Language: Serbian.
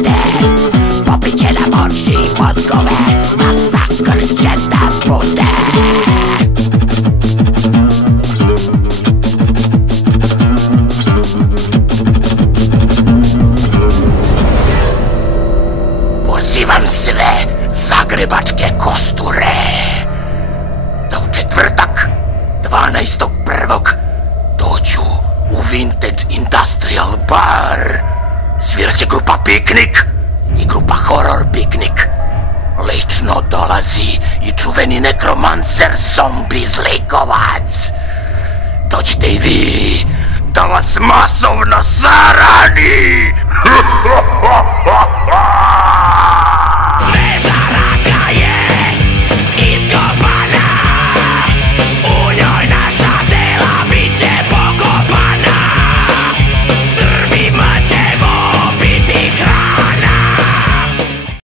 bude. Popiće na moči i mozgove, masakr će da bude. Pozivam sve zagrebačke kosture da u četvrtak 12.1. dođu u Vintage Industrial Bar. Sviraće grupa Piknik i grupa Horror Piknik. Lično dolazi i čuveni nekromancer zombi zlikovac. Dođite i vi da vas masovno sarani.